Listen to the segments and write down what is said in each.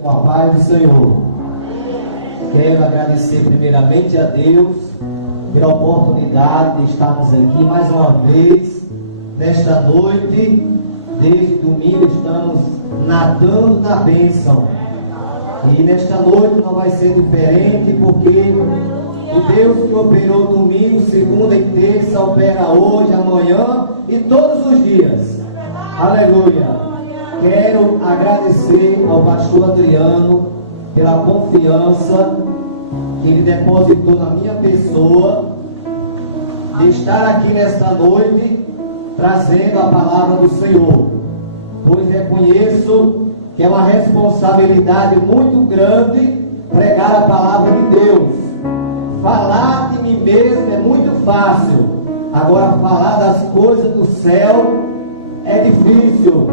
Com a paz do Senhor, quero agradecer primeiramente a Deus pela oportunidade de estarmos aqui mais uma vez, nesta noite. Desde domingo estamos nadando na bênção, e nesta noite não vai ser diferente, porque o Deus que operou domingo, segunda e terça, opera hoje, amanhã e todos os dias. Aleluia! Quero agradecer ao pastor Adriano pela confiança que ele depositou na minha pessoa, de estar aqui nesta noite trazendo a palavra do Senhor, pois reconheço que é uma responsabilidade muito grande pregar a palavra de Deus. Falar de mim mesmo é muito fácil, agora falar das coisas do céu é difícil.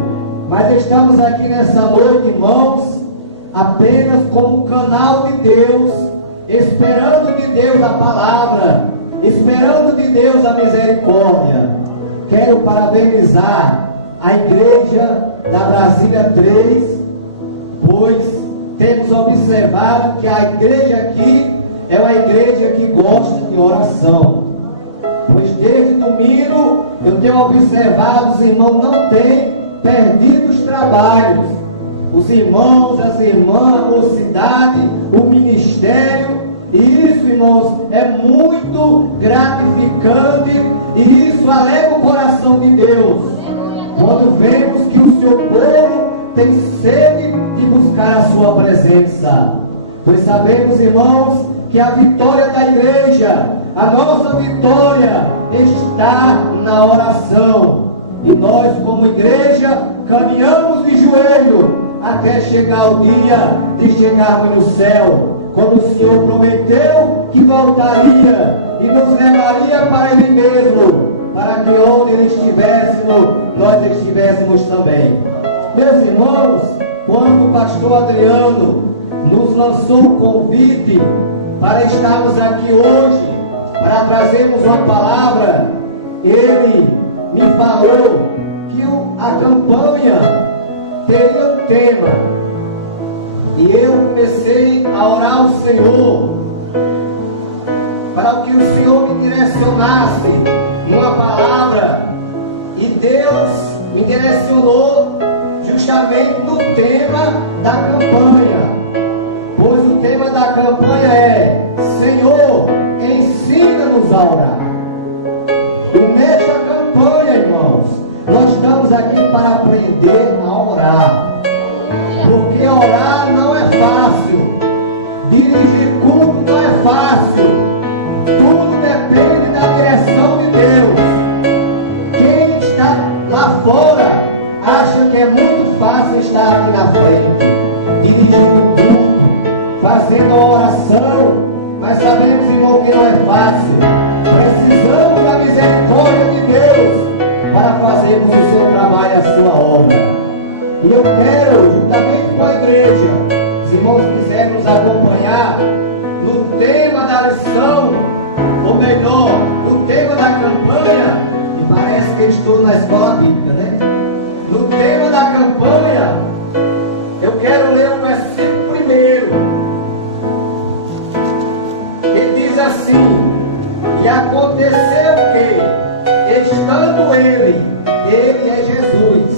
Mas estamos aqui nessa noite, irmãos, apenas como canal de Deus, esperando de Deus a palavra, esperando de Deus a misericórdia. Quero parabenizar a igreja da Brasília 3, pois temos observado que a igreja aqui é uma igreja que gosta de oração. Pois desde domingo eu tenho observado, os irmãos não têm perdido os trabalhos, os irmãos, as irmãs, a mocidade, o ministério, e isso, irmãos, é muito gratificante, e isso alegra o coração de Deus, quando vemos que o seu povo tem sede de buscar a sua presença. Pois sabemos, irmãos, que a vitória da igreja, a nossa vitória está na oração. E nós, como igreja, caminhamos de joelho até chegar o dia de chegarmos no céu, como o Senhor prometeu que voltaria e nos levaria para Ele mesmo, para que onde Ele estivéssemos, nós estivéssemos também. Meus irmãos, quando o pastor Adriano nos lançou o convite para estarmos aqui hoje, para trazermos uma palavra, ele me falou que a campanha teria um tema, e eu comecei a orar ao Senhor para que o Senhor me direcionasse numa palavra, e Deus me direcionou justamente no tema da campanha, pois o tema da campanha é: Senhor, ensina-nos a orar. E nesta campanha, irmãos, nós estamos aqui para aprender a orar, porque orar não é fácil, dirigir culto não é fácil, tudo depende da direção de Deus. Quem está lá fora acha que é muito fácil estar aqui na frente, dirigindo o culto, fazendo a oração, mas sabemos, irmão, que não é fácil. Precisamos da misericórdia de Deus para fazermos o seu trabalho e a sua obra. E eu quero, juntamente com a igreja, os irmãos quiserem nos acompanhar no tema da lição, ou melhor, no tema da campanha, e parece que eu estou na escola bíblica, né? No tema da campanha, eu quero ler o versículo primeiro, que diz assim: e aconteceu que, estando ele é Jesus,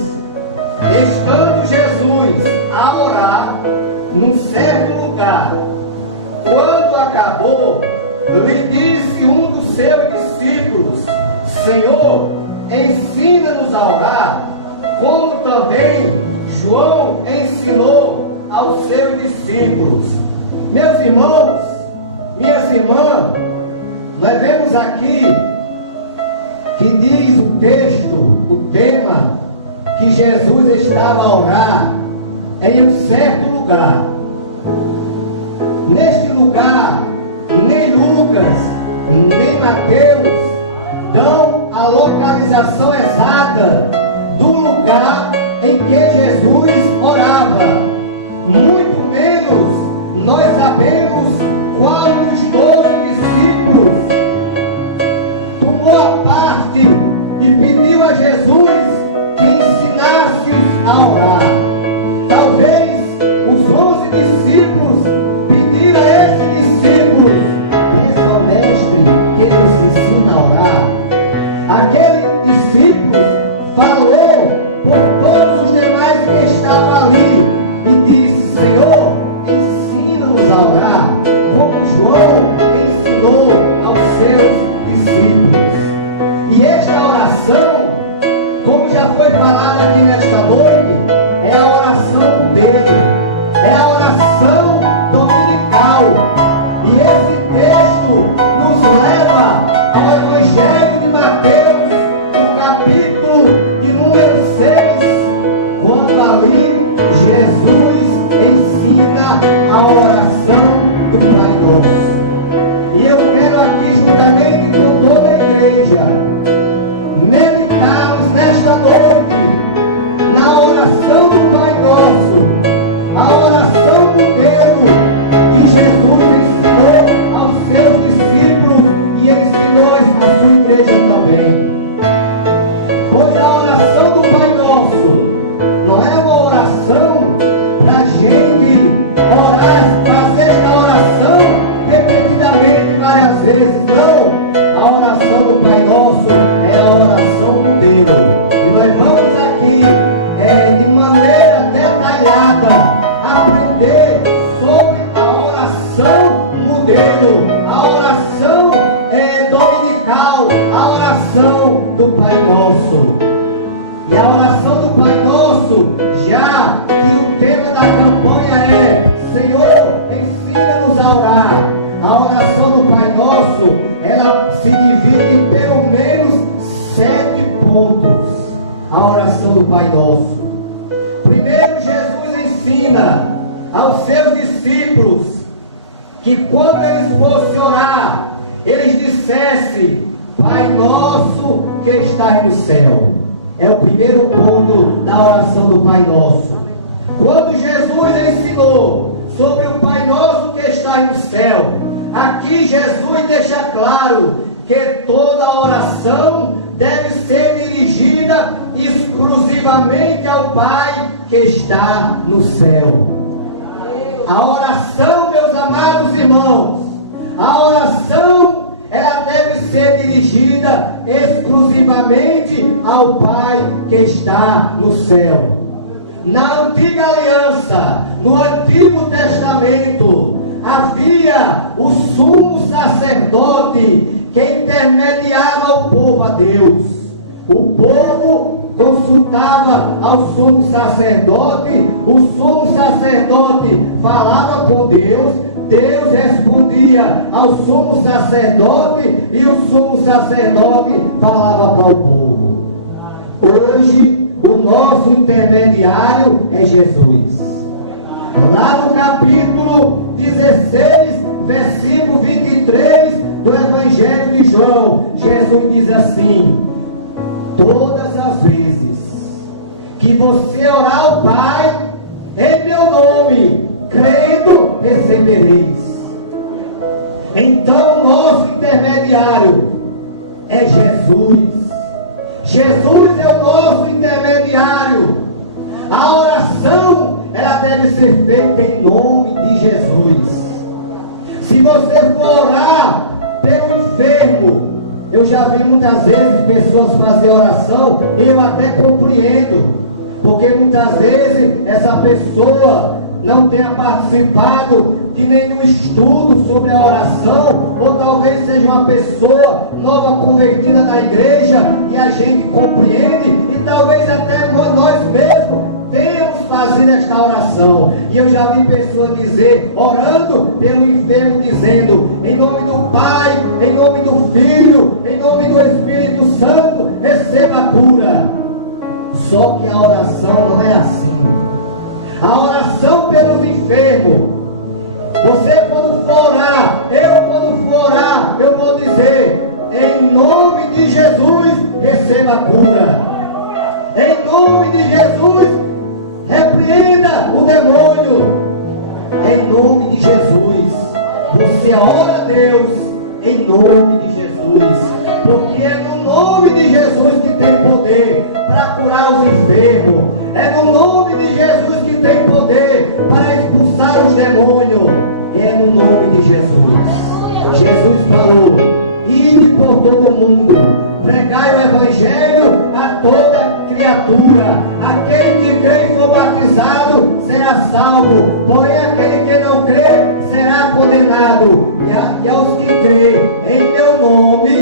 estando Jesus a orar num certo lugar, quando acabou, lhe disse um dos seus discípulos: Senhor, ensina-nos a orar, como também João ensinou aos seus discípulos. Meus irmãos, minhas irmãs, nós vemos aqui que diz o texto, o tema, que Jesus estava a orar em um certo lugar. Neste lugar, nem Lucas, nem Mateus dão a localização exata do lugar em que Jesus orava. Muito menos nós sabemos qual dos 12 discípulos tomou a parte e pediu a Jesus que ensinasse-os a orar. Talvez os 11 fazer esta oração repetidamente várias vezes. Não, a oração do Pai Nosso é a oração modelo. E nós vamos aqui, de maneira detalhada, aprender sobre a oração modelo, a oração dominical, a oração do Pai Nosso. E a oração do Pai Nosso, já que o tema da campanha é Senhor, ensina-nos a orar. A oração do Pai Nosso, ela se divide em pelo menos 7 pontos. A oração do Pai Nosso. Primeiro, Jesus ensina aos seus discípulos que quando eles fossem orar, eles dissessem: Pai Nosso que estás no céu. É o primeiro ponto da oração do Pai Nosso. Quando Jesus ensinou sobre o Pai Nosso que está no céu, aqui Jesus deixa claro que toda oração deve ser dirigida exclusivamente ao Pai que está no céu. A oração, meus amados irmãos, a oração, ela deve ser dirigida exclusivamente ao Pai que está no céu. Na antiga aliança, no Antigo Testamento, havia o sumo sacerdote que intermediava o povo a Deus. O povo consultava ao sumo sacerdote, o sumo sacerdote falava com Deus, Deus respondia ao sumo sacerdote e o sumo sacerdote falava para o povo. Hoje, o nosso intermediário é Jesus. Lá no capítulo 16, versículo 23 do Evangelho de João, Jesus diz assim: todas as vezes que você orar ao Pai em meu nome, crendo, recebereis. Então, nosso intermediário é Jesus. Jesus é o nosso intermediário. A oração, ela deve ser feita em nome de Jesus. Se você for orar pelo enfermo, eu já vi muitas vezes pessoas fazer oração, e eu até compreendo, porque muitas vezes essa pessoa não tenha participado de nenhum estudo sobre a oração, ou talvez seja uma pessoa nova convertida na igreja, e a gente compreende, e talvez até nós mesmos temos fazido esta oração. E eu já vi pessoas dizer, orando pelo enfermo, dizendo: em nome do Pai, em nome do Filho, em nome do Espírito Santo, receba a cura. Só que a oração não é assim. A oração pelos enfermos, você quando for orar, quando for orar, eu vou dizer: em nome de Jesus, receba a cura. Em nome de Jesus, repreenda o demônio. Em nome de Jesus, você ora a Deus em nome de Jesus, porque é no nome de Jesus que tem poder para curar os enfermos. É no nome de Jesus que tem poder para expulsar os demônios. É no nome de Jesus. Jesus falou: ide por todo o mundo, pregai o Evangelho a toda criatura. Aquele que crê e for batizado será salvo, porém aquele que não crê será condenado. E aos que crê em meu nome,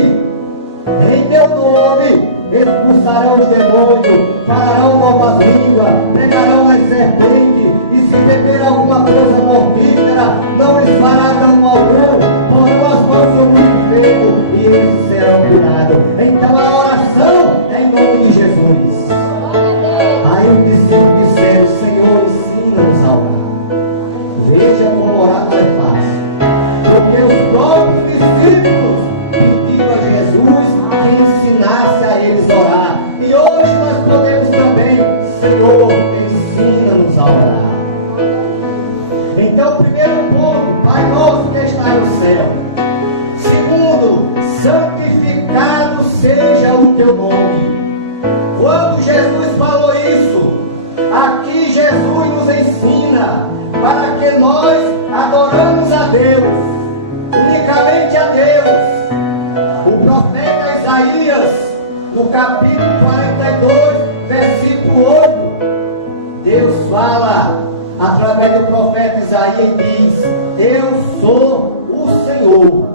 expulsarão os demônios, falarão novas línguas, pegarão as serpentes, e se beber alguma coisa mortífera, não lhes fará dano algum, porão as mãos sobre o enfermo e eles serão curados. Então a oração é em nome de Jesus. Aí os discípulos disseram: Senhor, ensina-nos a orar. Veja como orar não é fácil, porque os próprios discípulos pediram a Jesus que ensinasse a eles a orar. E hoje nós podemos também: Senhor, ensina-nos a orar. Então, primeiro ponto: Pai Nosso que está no céu. Segundo, santificado seja o teu nome. Quando Jesus falou isso, aqui Jesus nos ensina para que nós no capítulo 42, versículo 8, Deus fala através do profeta Isaías e diz: eu sou o Senhor,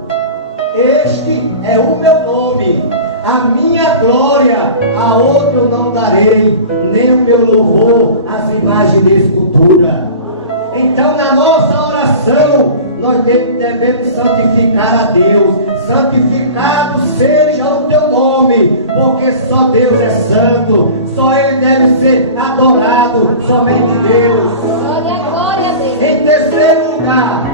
este é o meu nome, a minha glória a outro eu não darei, nem o meu louvor às imagens de escultura. Então, na nossa oração, nós devemos santificar a Deus. Santificado seja o teu nome, porque só Deus é santo, só Ele deve ser adorado, somente Deus. Glória a Deus. Em terceiro lugar,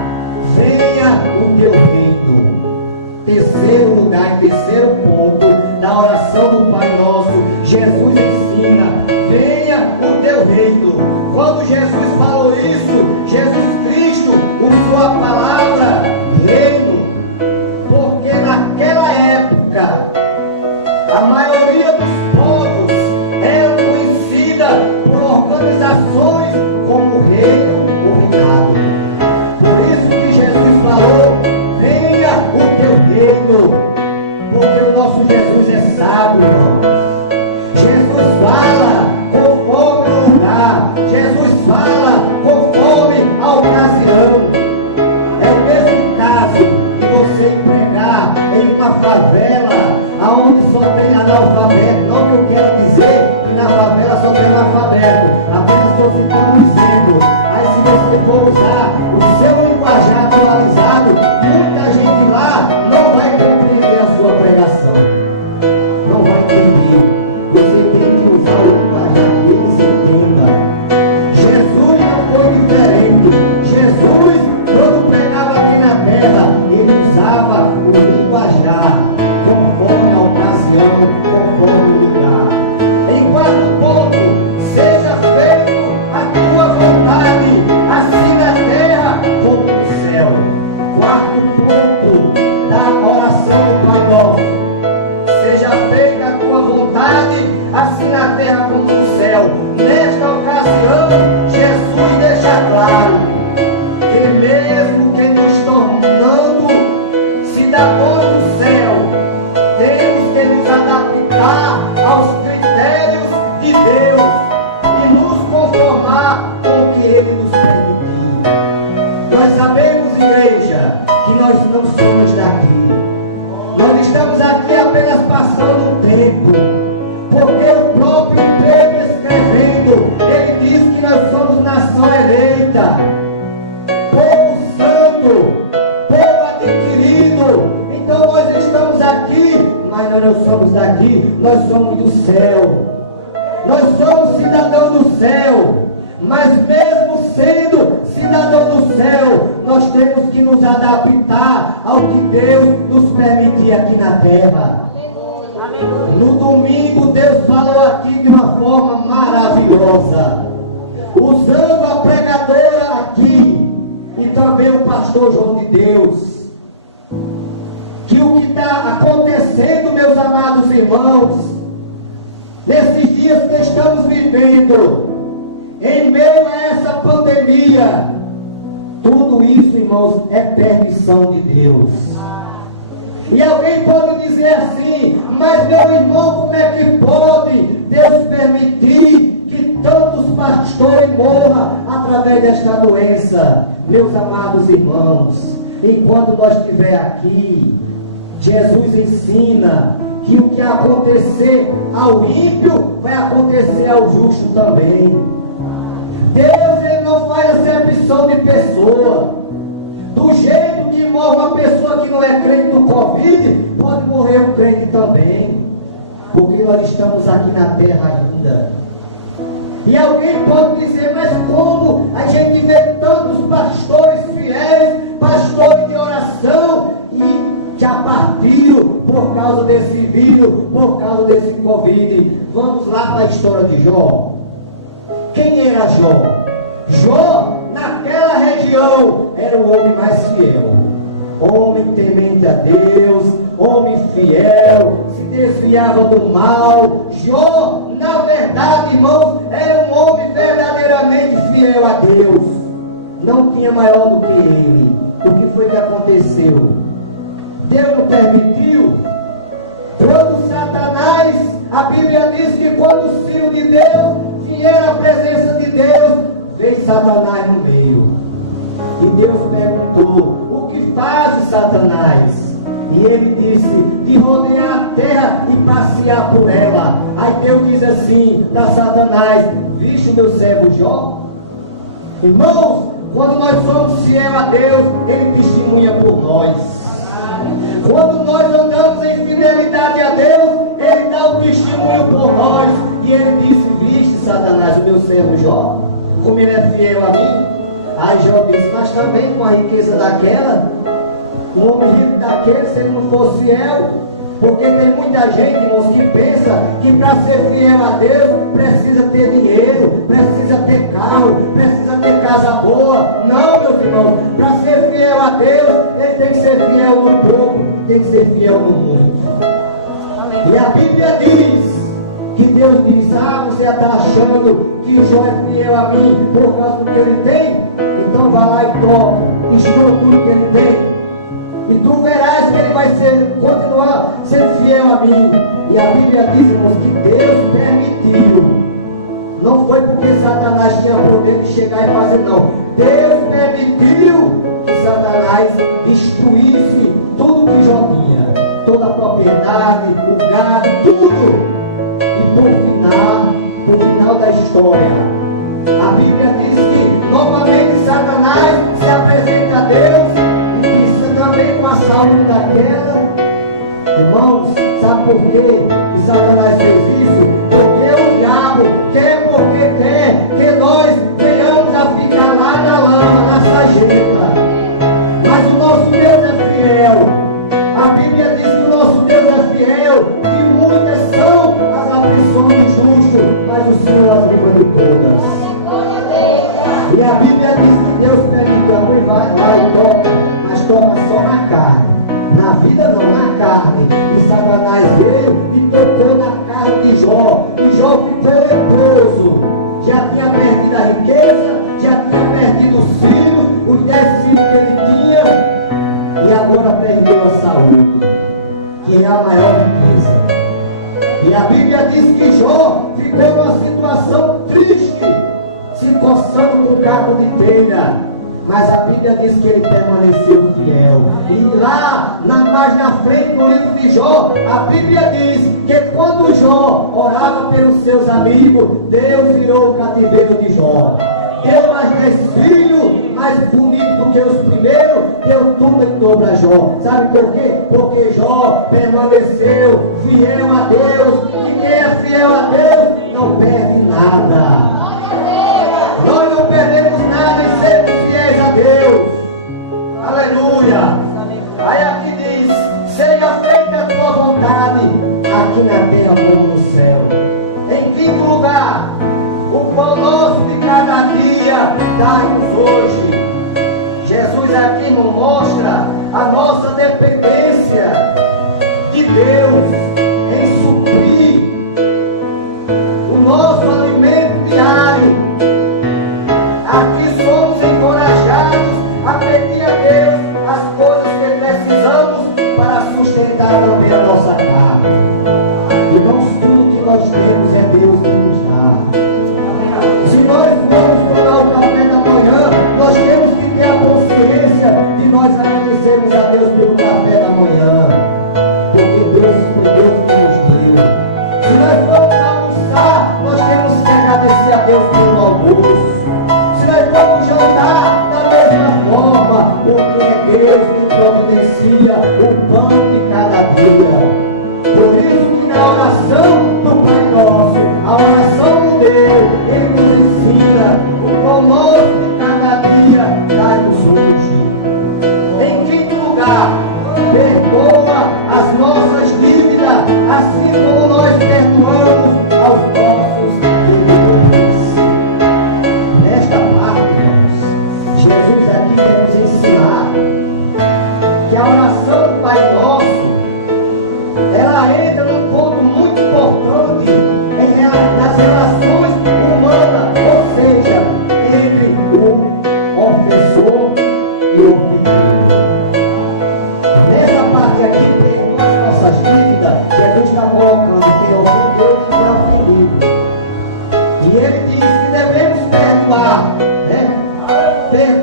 venha o teu reino. Terceiro lugar, em terceiro ponto da oração do Pai Nosso, Jesus ensina: venha o teu reino. Quando Jesus falou isso, Jesus Cristo usou a palavra reino, porque naquela época a maioria dos povos era conhecida por organizações como reino ou reinado. Por isso que Jesus falou: venha o teu reino, porque o nosso Jesus é sábio, irmãos. Jesus fala conforme o lugar, Jesus fala conforme a ocasião. É o mesmo caso de você empregar em uma favela aonde só tem analfabeto. Não que eu quero dizer que na favela só tem analfabeto, apenas estou citando um exemplo. Aí se você for usar o seu linguajar atualizado, muita gente lá não vai compreender a sua pregação, não vai entender. Você tem que usar o linguajar que ele se entenda. Jesus não foi diferente. Jesus, quando pregava aqui na terra, ele usava o linguajar conforme a ocasião, conforme o lugar. Em quarto ponto, seja feito a tua vontade, assim na terra como no céu. Quarto ponto da oração do Pai Nosso: seja feita a tua vontade, assim na terra como no céu. Nesta ocasião, Jesus deixa claro que mesmo que nos tornando cidadãos do céu, temos que nos adaptar aos critérios de Deus e nos conformar com o que Ele nos permitiu. Nós sabemos, igreja, que nós não somos daqui. Nós estamos aqui apenas passando um tempo. Porque o próprio Pedro escrevendo, ele diz que nós somos nação eleita, povo santo, povo adquirido. Então nós estamos aqui, mas nós não somos daqui, nós somos do céu. Nós somos cidadãos do céu. Mas mesmo sendo cidadão do céu, nós temos que nos adaptar ao que Deus nos permitir aqui na terra. No domingo, Deus falou aqui de uma forma maravilhosa, usando a pregadora aqui e também o pastor João de Deus, que o que está acontecendo, meus amados irmãos, nesses dias que estamos vivendo, em meio a essa pandemia, tudo isso, irmãos, é permissão de Deus. E alguém pode dizer assim: mas meu irmão, como é que pode Deus permitir que tantos pastores morram através desta doença? Meus amados irmãos, enquanto nós estiver aqui, Jesus ensina que o que acontecer ao ímpio vai acontecer ao justo também. Deus, ele não faz acepção de pessoa. Do jeito que morre uma pessoa que não é crente no Covid, pode morrer um crente também, porque nós estamos aqui na terra ainda. E alguém pode dizer: mas como a gente vê tantos pastores fiéis, pastores de oração, e já partiram por causa desse vírus, por causa desse Covid? Vamos lá para a história de Jó. Quem era Jó? Jó, naquela região, era o homem mais fiel, homem temente a Deus, homem fiel, se desviava do mal. Jó, na verdade, irmãos, era um homem verdadeiramente fiel a Deus, não tinha maior do que ele. O que foi que aconteceu? Deus não permitiu. Quando Satanás A Bíblia diz que quando o Filho de Deus vier à presença de Deus, veio Satanás no meio. E Deus perguntou: o que faz Satanás? E ele disse: de rodear a terra e passear por ela. Aí Deus diz assim para Satanás: viste o meu servo Jó? Irmãos, quando nós somos fiéis a Deus, Ele testemunha por nós. Quando nós andamos em fidelidade a Deus, Ele dá o testemunho por nós. E Ele disse: viste, Satanás, o meu servo Jó, como ele é fiel a mim? Aí Jó disse: mas também com a riqueza daquela, um homem rico daquele, se ele não fosse fiel. Porque tem muita gente, irmãos, que pensa que para ser fiel a Deus precisa ter dinheiro, precisa ter carro, precisa ter casa boa. Não, meus irmãos, para ser fiel a Deus, ele tem que ser fiel no pouco, tem que ser fiel no muito. E a Bíblia diz que Deus diz: ah, você está achando que Jó é fiel a mim por causa do que ele tem? Então vá lá e tome, estuda tudo que ele tem. E tu verás que ele vai continuar sendo fiel a mim. E a Bíblia diz, irmãos, que Deus permitiu. Não foi porque Satanás tinha poder de chegar e fazer, não. Deus permitiu que Satanás destruísse tudo que Jó tinha. Toda a propriedade, o gado, tudo. E por final da história, a Bíblia diz que novamente Satanás se apresenta a Deus. Também com a saúde daquela. Irmãos, sabe por quê que Satanás fez isso? Porque o diabo quer, porque quer que nós venhamos a ficar lá na lama, na sarjeta. Mas o nosso Deus é fiel. A Bíblia diz que o nosso Deus é fiel, que muitas são as aflições do justo, mas o Senhor as livra de todas. E a Bíblia diz que Deus permite, a mãe vai e toca. Toca só na carne, na vida não, na carne. E Satanás veio e tocou na carne de Jó. E Jó ficou leproso. Já tinha perdido a riqueza, já tinha perdido os filhos, os 10 filhos que ele tinha, e agora perdeu a saúde, que é a maior riqueza. E a Bíblia diz que Jó ficou numa situação triste, se coçando com cabo de telha. Mas a Bíblia diz que ele permaneceu fiel. E lá, mais na frente no livro de Jó, a Bíblia diz que quando Jó orava pelos seus amigos, Deus virou o cativeiro de Jó. Deu mais 10 filhos, mais bonitos do que os primeiros, deu tudo em dobro a Jó. Sabe por quê? Porque Jó permaneceu fiel a Deus. E quem é fiel a Deus não perde nada. Nós não perdemos nada em sermos fiéis a Deus. Aleluia. Aí aqui diz: seja feita a tua vontade, aqui na terra como no céu. Em quinto lugar, o pão nosso de cada dia dá-nos hoje. Jesus aqui nos mostra a nossa dependência de Deus em suprir o nosso alimento diário. Aqui somos encorajados a pedir a Deus as coisas que precisamos para sustentar também a nossa carne. Irmãos, tudo que nós temos é Deus que nos dá. Se nós formos tomar o café da manhã, nós temos que ter a consciência de nós agradecermos a Deus pelo café da manhã. Porque Deus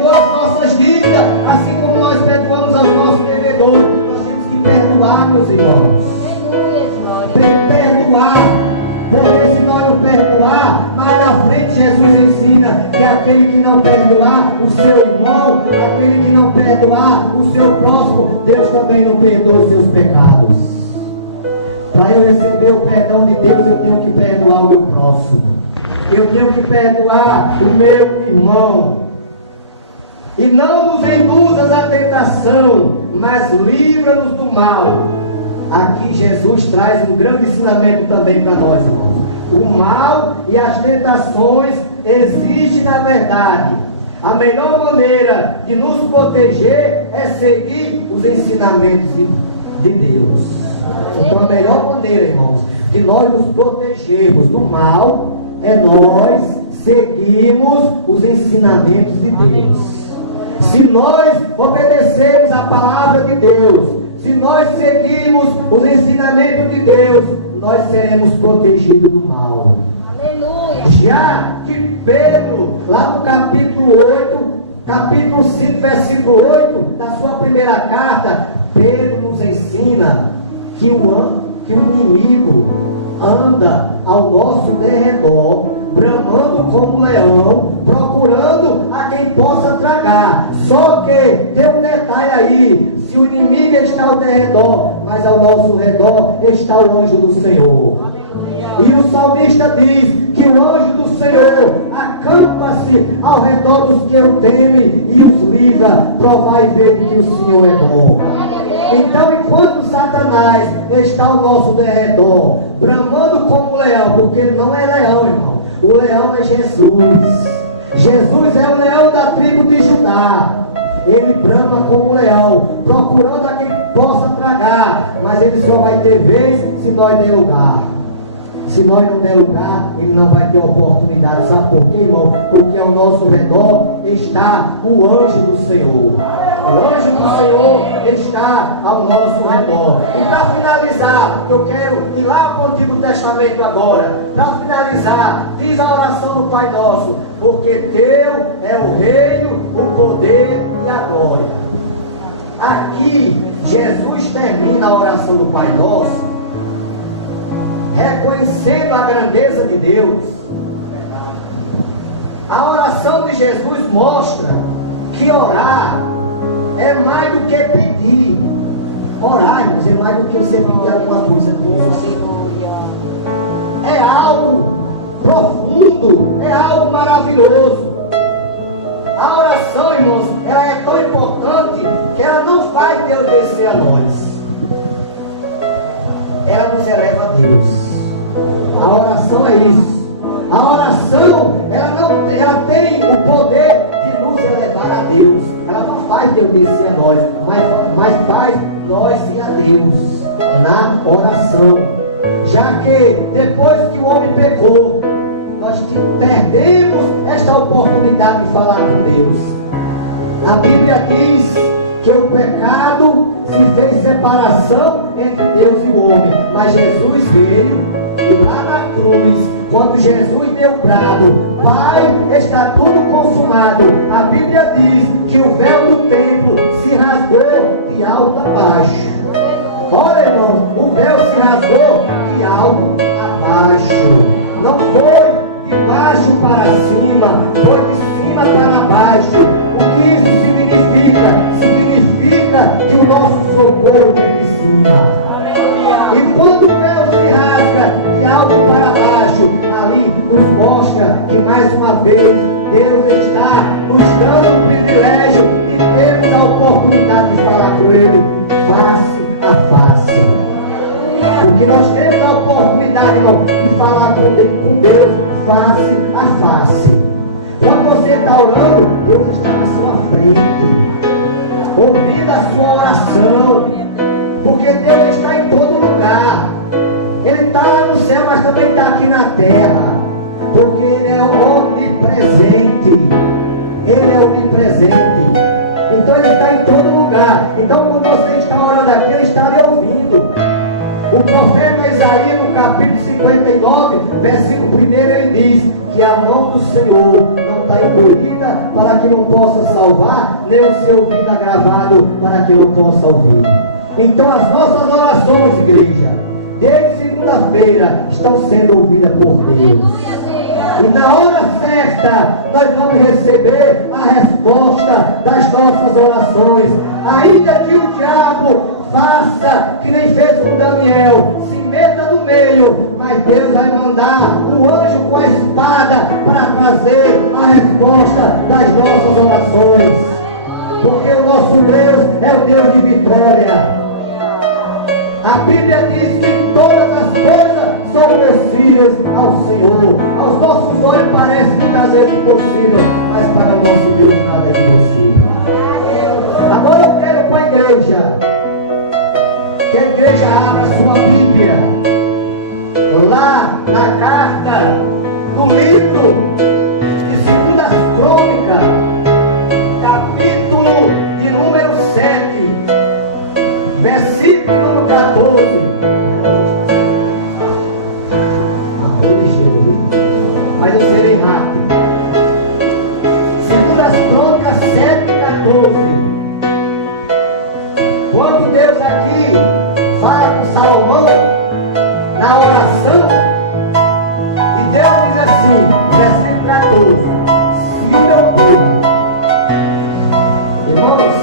perdoa as nossas dívidas, assim como nós perdoamos aos nossos devedores. Nós temos que perdoar, meus irmãos. Perdoar. Porque se nós não perdoar, mais na frente Jesus ensina que aquele que não perdoar o seu irmão, aquele que não perdoar o seu próximo, Deus também não perdoa os seus pecados. Para eu receber o perdão de Deus, eu tenho que perdoar o meu próximo. Eu tenho que perdoar o meu irmão. E não nos induzas à tentação, mas livra-nos do mal. Aqui Jesus traz um grande ensinamento também para nós, irmãos. O mal e as tentações existem na verdade. A melhor maneira de nos proteger é seguir os ensinamentos de Deus. Então a melhor maneira, irmãos, de nós nos protegermos do mal é nós seguirmos os ensinamentos de Deus. Se nós obedecermos a palavra de Deus, se nós seguirmos os ensinamentos de Deus, nós seremos protegidos do mal. Aleluia. Já que Pedro, lá no capítulo 8, capítulo 5, versículo 8, da sua primeira carta, Pedro nos ensina que o inimigo anda ao nosso derredor, bramando como um leão, procurando a quem possa tragar. Só que tem um detalhe aí: se o inimigo está ao derredor, mas ao nosso redor está o anjo do Senhor. E o salmista diz que o anjo do Senhor acampa-se ao redor dos que o temem e os livra. Provai e ver que o Senhor é bom. Então, enquanto Satanás está ao nosso derredor, bramando como leão, porque ele não é leão, irmão. O leão é Jesus. Jesus é o leão da tribo de Judá. Ele brama como um leão, procurando a quem possa tragar, mas ele só vai ter vez se nós der lugar. Se nós não der lugar, ele não vai ter oportunidade. Sabe por quê, irmão? Porque ao nosso redor está o anjo do Senhor. O anjo do Senhor está ao nosso redor. E para finalizar, eu quero ir lá para o Antigo Testamento agora. Para finalizar, diz a oração do Pai Nosso: porque teu é o reino, o poder e a glória. Aqui, Jesus termina a oração do Pai Nosso reconhecendo a grandeza de Deus. A oração de Jesus mostra que orar é mais do que pedir. Orar, irmãos, é mais do que você pedir alguma coisa com Deus. É algo profundo, é algo maravilhoso. A oração, irmãos, ela é tão importante que ela não faz Deus descer a nós. Ela nos eleva a Deus. A oração é isso. A oração, ela tem o poder de nos elevar a Deus. Ela não faz Deus descer a nós, mas faz nós ir a Deus na oração. Já que depois que o homem pecou, nós perdemos esta oportunidade de falar com Deus. A Bíblia diz que o pecado se fez separação entre Deus e o homem, mas Jesus veio e lá na cruz, quando Jesus deu brado: Pai, está tudo consumado, a Bíblia diz que o véu do templo se rasgou de alto a baixo. Olha, irmão, o véu se rasgou de alto a baixo. Não foi de baixo para cima, foi de cima para baixo. O que isso significa? Significa que o nosso socorro vem de cima. E quando o véu se rasga de alto para baixo, ali nos mostra que mais uma vez Deus está nos dando o privilégio de termos a oportunidade de falar com Ele face a face. Porque nós temos a oportunidade, irmão, de falar com Deus face a face. Quando você está orando, Deus está na sua frente, ouvindo a sua oração, porque Deus está em todo lugar. Ele está lá no céu, mas também está aqui na terra, porque Ele é onipresente. Ele é onipresente. Então Ele está em todo lugar. Então quando você está orando aqui, Ele está lhe ouvindo. O profeta Isaías, no capítulo 59, versículo 1, ele diz que a mão do Senhor não está encolhida para que não possa salvar, nem o seu ouvido agravado para que não possa ouvir. Então as nossas orações, igreja, desde segunda-feira, estão sendo ouvidas por Deus. E na hora certa, nós vamos receber a resposta das nossas orações. Ainda que o diabo faça que nem fez com Daniel, se meta no meio, mas Deus vai mandar o anjo com a espada para trazer a resposta das nossas orações. Porque o nosso Deus é o Deus de vitória. A Bíblia diz que todas as coisas são possíveis ao Senhor. Aos nossos olhos parece muitas vezes impossível, mas para o nosso Deus nada é impossível. Agora eu quero com a igreja que a igreja abra sua Bíblia lá na carta do livro de 2 Crônicas, capítulo de número 7, versículo número 14. Mas eu serei rápido. 2 Crônicas 7, 14. Quando Deus aqui fala com Salomão na oração, e Deus diz assim, versículo 14: se o meu povo, irmãos,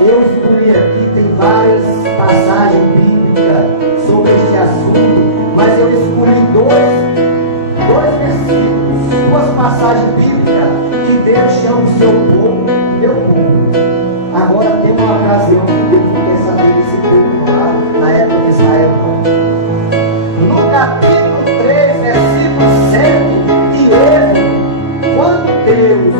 eu escolhi aqui, tem várias passagens bíblicas sobre este assunto, mas eu escolhi dois versículos, duas passagens bíblicas que Deus chama o seu povo, meu povo. Agora tem uma ocasião que Deus não quer saber desse povo lá, na época de Israel. No capítulo 3, versículo 7 de Êxodo, quando Deus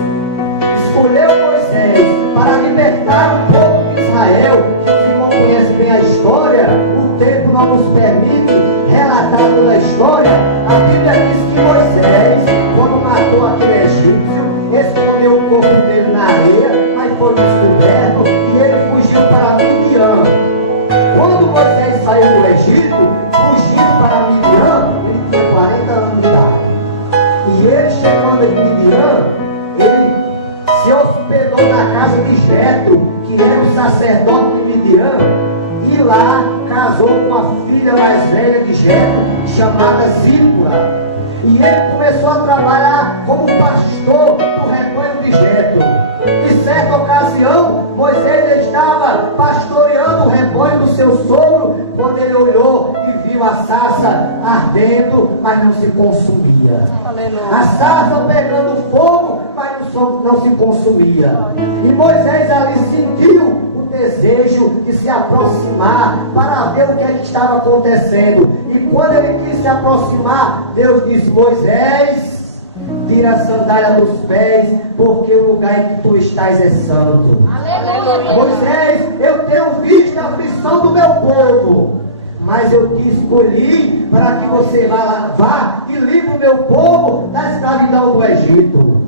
escolheu Moisés para libertar o povo de Israel, se não conhece bem a história, o tempo não nos permite relatar toda a história. A Bíblia diz que Moisés, quando matou aquele egípcio, escondeu o corpo dele na areia, mas foi descoberto e ele fugiu para Midian. Quando Moisés saiu do Egito, fugindo para Midian, ele tinha 40 anos de idade. E ele, chegando em Midian, ele se hospedou na casa de Jetro, que era o sacerdote de Midian, e lá casou com a filha mais velha de Jetro, chamada Zípora. E ele começou a trabalhar como pastor do rebanho de Jetro. Em certa ocasião, Moisés estava pastoreando o rebanho do seu sogro, quando ele olhou e viu a sarça ardendo, mas não se consumia. Aleluia. A sarça pegando fogo, mas não se consumia. E Moisés ali sentiu o desejo de se aproximar para ver o que estava acontecendo. E quando ele quis se aproximar, Deus disse: Moisés, tira a sandália dos pés, porque o lugar em que tu estás é santo. Aleluia. Moisés, eu tenho visto a aflição do meu povo, mas eu te escolhi para que você vá e livre o meu povo da escravidão do Egito.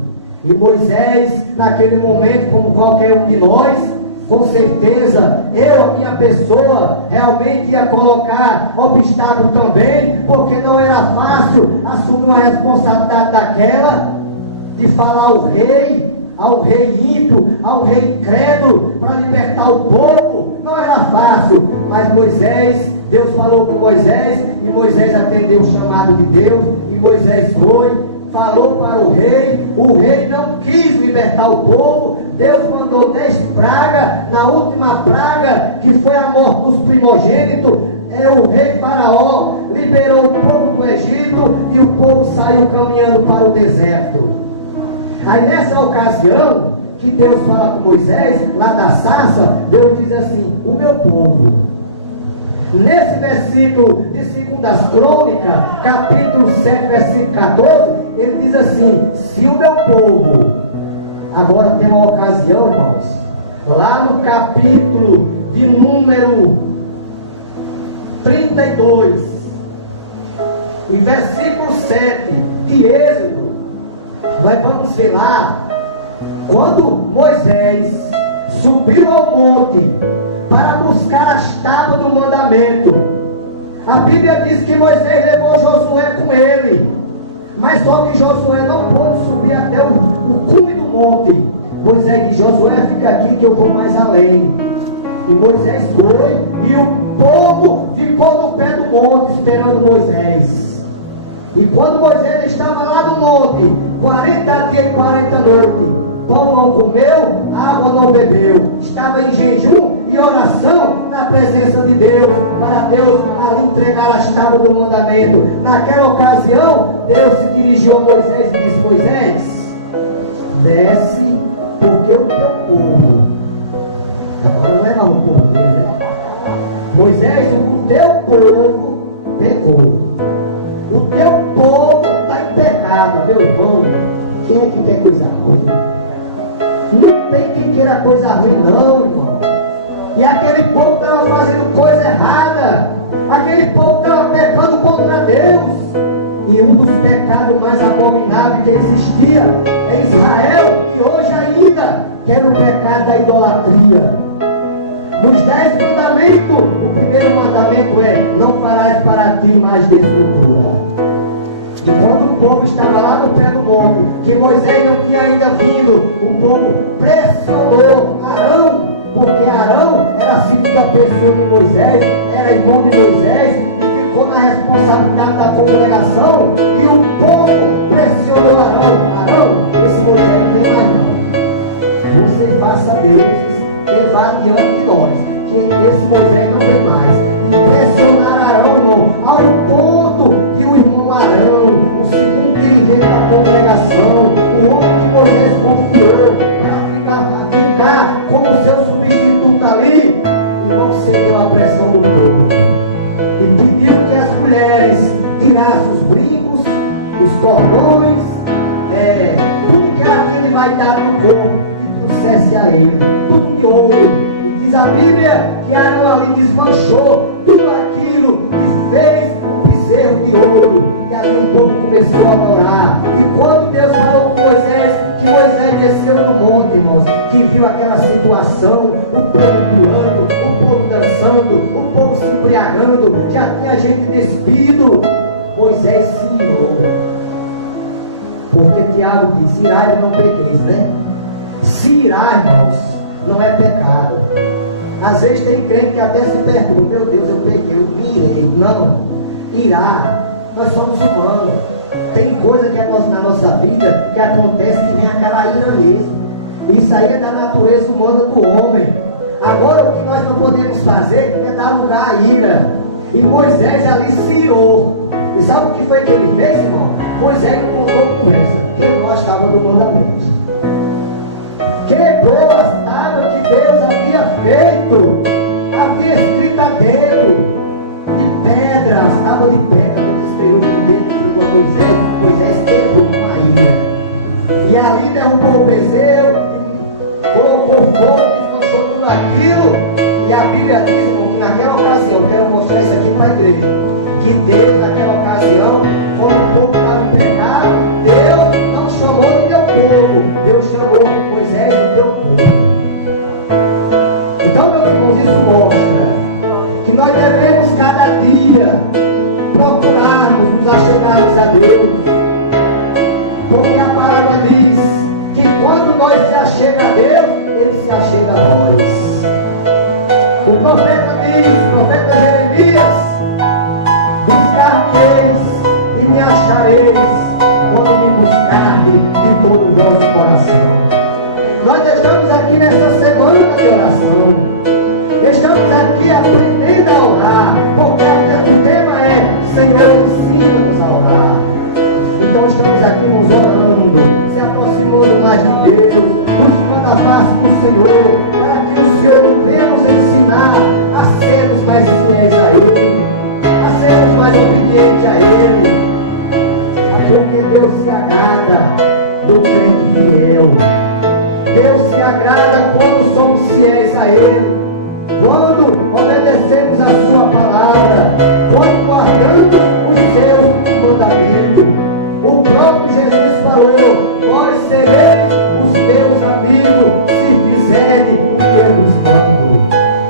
E Moisés, naquele momento, como qualquer um de nós, com certeza, eu, a minha pessoa, realmente ia colocar obstáculo também, porque não era fácil assumir uma responsabilidade daquela, de falar ao rei ímpio, ao rei incrédulo, para libertar o povo. Não era fácil, mas Deus falou com Moisés, e Moisés atendeu o chamado de Deus, e Moisés falou para o rei não quis libertar o povo. Deus mandou 10 pragas. Na última praga, que foi a morte dos primogênitos, o rei Faraó liberou o povo do Egito e o povo saiu caminhando para o deserto. Aí nessa ocasião que Deus fala com Moisés, lá da sarça, Deus diz assim: o meu povo. Nesse versículo de 2 Crônicas, capítulo 7, versículo 14, ele diz assim: se o meu povo. Agora tem uma ocasião, irmãos, lá no capítulo de número 32, em versículo 7 de Êxodo, nós vamos ver lá, quando Moisés subiu ao monte para buscar as tábuas do mandamento, a Bíblia diz que Moisés levou Josué com ele. Mas só que Josué não pôde subir até o cume do monte. Moisés disse: Josué, fica aqui que eu vou mais além. E Moisés foi, e o povo ficou no pé do monte esperando Moisés. E quando Moisés estava lá no monte, 40 dias e 40 noites, pão não comeu, água não bebeu, estava em jejum e oração na presença de Deus, para Deus ali entregar as tábuas do mandamento. Naquela ocasião, Deus se dirigiu a Moisés e disse: Moisés, desce, porque o teu povo, agora não é não o povo dele, né? Moisés, o teu povo pecou. O teu povo está em pecado, meu irmão. Quem é que quer coisa ruim? Não tem quem queira coisa ruim, não, irmão. E aquele povo estava fazendo coisa errada. Aquele povo estava pecando contra Deus. E um dos pecados mais abomináveis que existia em Israel, que hoje ainda, que era o pecado da idolatria. Nos 10 mandamentos, o primeiro mandamento é: não farás para ti mais de escultura. E quando o povo estava lá no pé do monte, que Moisés não tinha ainda vindo, o povo pressionou Arão, porque Arão era a segunda pessoa de Moisés, era irmão de Moisés, e ficou na responsabilidade da congregação. E o povo pressionou Arão: Arão, esse Moisés não tem mais não. Você faça Deus levar diante de nós, que esse Moisés não tem mais. E pressionar Arão, irmão, ao ponto que o irmão Arão, o segundo dirigente da congregação, o homem que Moisés confiou para ficar como seu substituto ali, não cedeu à pressão do povo e pediu que as mulheres tirassem os brincos, os cordões, tudo que ele vai dar no corpo, e trouxesse a ele, tudo de ouro. Diz a Bíblia que Arão ali desmanchou tudo aquilo e fez um bezerro de ouro. E ali o povo começou a adorar. E quando Deus falou com Moisés, que Moisés desceu no monte, irmãos, que viu aquela situação, o povo pulando, o povo dançando, o povo se embriagando, já tinha gente despido, Moisés se irou. Porque Tiago diz: irai e não pequeis, né? Se irar, irmãos, não é pecado. Às vezes tem crente que até se pergunta: meu Deus, eu pequei, eu irei. Não, irá. Nós somos humanos. Tem coisa que na nossa vida que acontece que vem aquela ira mesmo. Isso aí é da natureza humana do homem. Agora o que nós não podemos fazer é dar lugar à ira. E Moisés ali se irou. E sabe o que foi que ele fez, irmão? Moisés não contou com essa, quebrou as tábuas do mandamento. Quebrou as tábuas que Deus havia feito, havia escrito a dedo, de pedra, as tábuas de pedra. Deus esperou o dedo de Moisés quebrou com a ira. E ali derrubou o bezerro, colocou fogo, desmanchou tudo aquilo. E a Bíblia diz, irmão, que naquela ocasião, eu quero mostrar isso aqui para a igreja, que Deus naquela ocasião, quando o povo estava em pecado, Deus não chamou de meu povo, Deus chamou Moisés de teu povo. Então, meus irmãos, isso mostra que nós devemos cada dia procurarmos nos achegarmos a Deus, porque a palavra diz que quando nós se achegamos a Deus, Ele se achega a nós. O profeta diz, o profeta Jeremias: buscar-me-eis e me achareis quando me buscardes de todo o vosso coração. Nós estamos aqui nessa semana de oração. Estamos aqui aprendendo a orar, porque o tema é: Senhor, ensina-nos a orar. Então estamos aqui nos orando, se aproximando mais de Deus, buscando a paz do Senhor, para que o Senhor venha nos ensinar a sermos mais fiéis a Ele, a sermos mais obedientes a Ele. Porque Deus se agrada do crente fiel. Deus se agrada quando somos fiéis a Ele, quando obedecemos a Sua palavra, quando guardamos os seus mandamentos. O próprio Jesus falou: vós sereis os meus amigos se fizerem o que eu vos mando.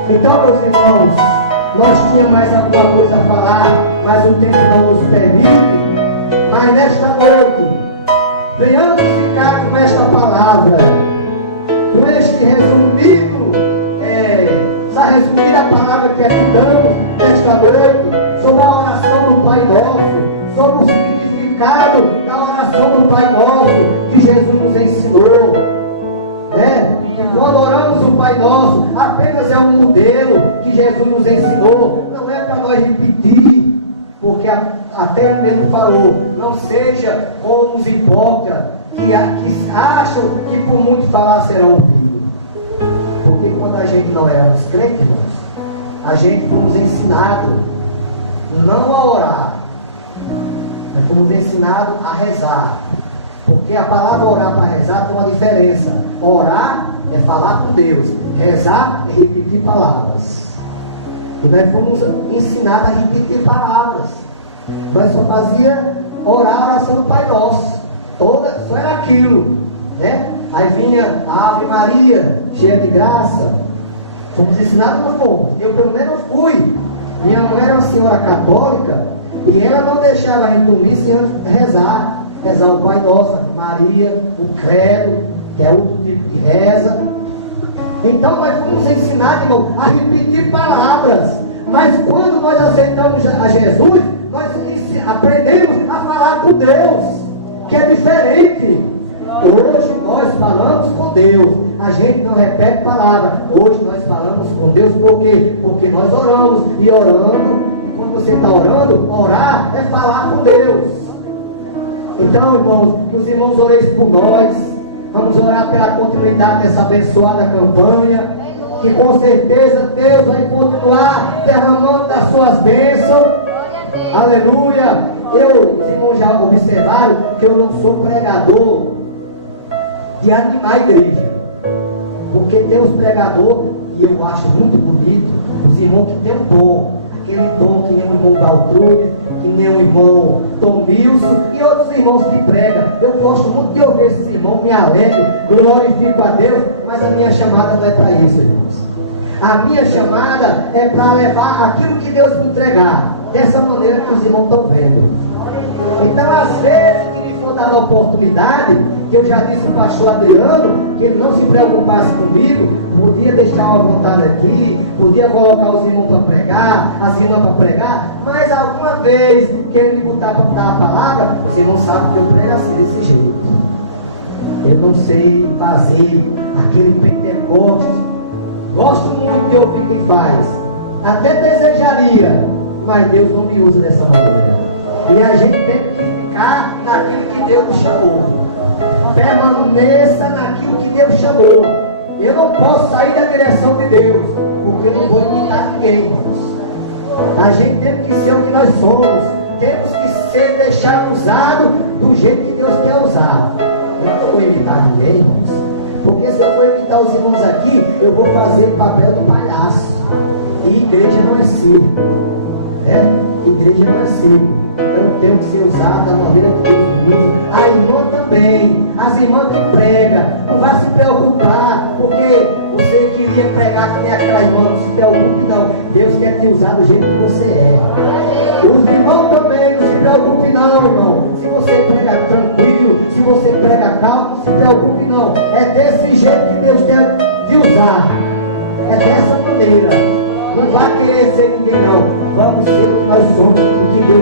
Então, meus irmãos, nós tínhamos mais alguma coisa a falar, mas o tempo não nos permite. Mas nesta noite, venhamos ficar com esta palavra, com este resumido, essa resumida palavra que damos nesta noite, sobre a oração do Pai Nosso, sobre o significado da oração do Pai Nosso, que Jesus nos ensinou. Quando oramos o Pai Nosso, apenas é um modelo que Jesus nos ensinou, não é para nós repetir, porque até ele mesmo falou, não seja como os hipócritas, que acham que por muito falar serão ouvidos. Porque quando a gente não éramos crentes, irmãos, a gente fomos ensinados não a orar, mas fomos ensinados a rezar. Porque a palavra orar para rezar tem uma diferença. Orar é falar com Deus, rezar é repetir palavras. E nós fomos ensinados a repetir palavras. Nós só fazia orar a oração do Pai Nosso. Só era aquilo, né? Aí vinha a Ave Maria, cheia de graça. Fomos ensinados, não fomos. Eu pelo menos fui. Minha mãe era uma senhora católica e ela não deixava a gente dormir sem rezar. Rezar o Pai Nosso, a Maria, o Credo, que é outro tipo de reza. Então nós fomos ensinados, irmão, a repetir palavras. Mas quando nós aceitamos a Jesus, nós aprendemos a falar com Deus, que é diferente. Hoje nós falamos com Deus. A gente não repete palavra. Hoje nós falamos com Deus por quê? Porque nós oramos. E orando, e quando você está orando, orar é falar com Deus. Então, irmãos, que os irmãos orem por nós. Vamos orar pela continuidade dessa abençoada campanha. Que com certeza Deus vai continuar derramando das suas bênçãos. Aleluia. Os irmãos já observaram que eu não sou pregador de animar a igreja. Porque tem os pregadores, e eu acho muito bonito, os irmãos que têm um dom. Aquele dom que nem o irmão Baltrude, que nem o irmão Tom Wilson e outros irmãos que pregam. Eu gosto muito de ouvir esses irmãos, me alegro, glorifico a Deus, mas a minha chamada não é para isso, irmãos. A minha chamada é para levar aquilo que Deus me entregar, dessa maneira que os irmãos estão vendo. Então, às vezes, que me for dada a oportunidade, que eu já disse ao pastor Adriano, que ele não se preocupasse comigo, podia deixar uma vontade aqui, podia colocar os irmãos para pregar, as irmãs para pregar, mas alguma vez que ele me botar para dar a palavra, os irmãos sabem que eu prego assim, desse jeito. Eu não sei fazer aquele Pentecostes. Gosto muito de ouvir quem faz. Até desejaria, mas Deus não me usa dessa maneira. E a gente tem que ficar naquilo que Deus nos chamou. Permaneça naquilo que Deus chamou. Eu não posso sair da direção de Deus, porque eu não vou imitar ninguém, irmãos. A gente tem que ser o que nós somos. Temos que ser deixar usado do jeito que Deus quer usar. Eu não vou imitar ninguém, irmãos. Porque se eu for imitar os irmãos aqui, eu vou fazer o papel do palhaço. E igreja não é circo. Igreja não é circo. Então eu tenho que ser usado da maneira que Deus me usa. A irmã também. As irmãs que pregam. Não vai se preocupar, porque você queria pregar que nem aquela irmã. Não se preocupe não. Deus quer te usar do jeito que você é. Os irmãos também, não se preocupe não, irmão. Se você prega tranquilo, se você prega calmo, não se preocupe não. É desse jeito que Deus quer te usar. É dessa maneira. Não vai querer ser ninguém não. Vamos ser o que nós somos, o que Deus